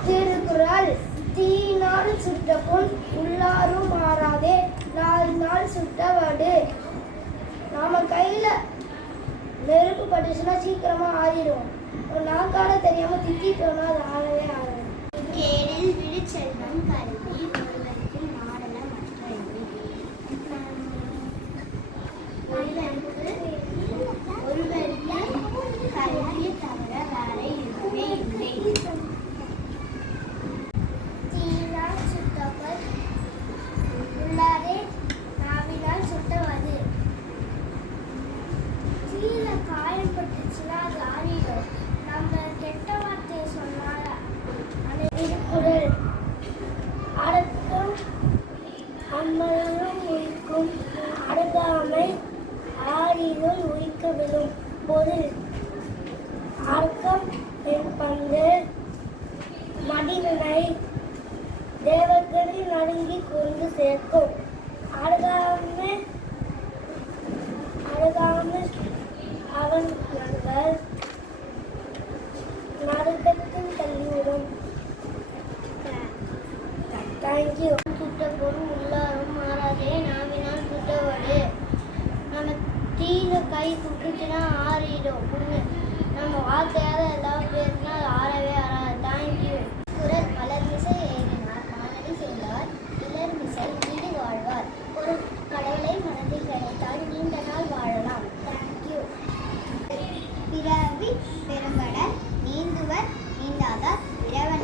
திருக்குறள் தீயினால் சுட்ட பொன் உள்ளாரும் மாறாதே நாலு நாள் சுட்ட வடு நாம கையில நெருப்பு பட்டுச்சுன்னா சீக்கிரமா ஆறிடும் நாக்கால தெரியாம திட்டிட்டோம்னா அது ஆறவே ஆகும் அம்மலும் உயிர்க்கும் அடக்காமை ஆறினுள் உயிர்க்க விழும் பொருள் அடக்கம் என்பது மடிதனை தேவர்களை நடுங்கி கொண்டு சேர்க்கும். அடகாமை. அடகாமை அவன் நண்பர் நடுக்கத்தின் தள்ளிவிடும். தேங்க்யூ சுத்த பொருள் தீயில கை குட்டுச்சுன்னா ஆறிடும். புண்ணு. நம்ம வார்த்தையால ஏதாவது பேசினா அது ஆறவே ஆறாது. தேங்க்யூ குரல் மலர் மிசை ஏறினார். மாணவி செய்தார் இளர் மிசை வீடு வாழ்வார். ஒரு கடவுளை மனதில் நினைத்தால் நீண்ட நாள் வாழலாம். தேங்க்யூ பிறவி பெரும்பட நீந்துவர் நீந்தாதார். இறைவன்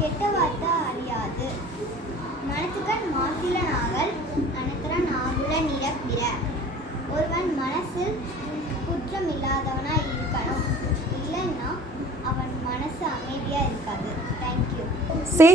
கெட்ட வார்த்தை அழியாது மனத்துக்கண் மாசில நாகல் அனத்திரன் ஆகுல நிரப்பிற ஒருவன் மனசில் குற்றம் இல்லாதவனா இருக்கணும். இல்லைன்னா அவன் மனசு அமைதியாக இருக்காது. தேங்க்யூ சே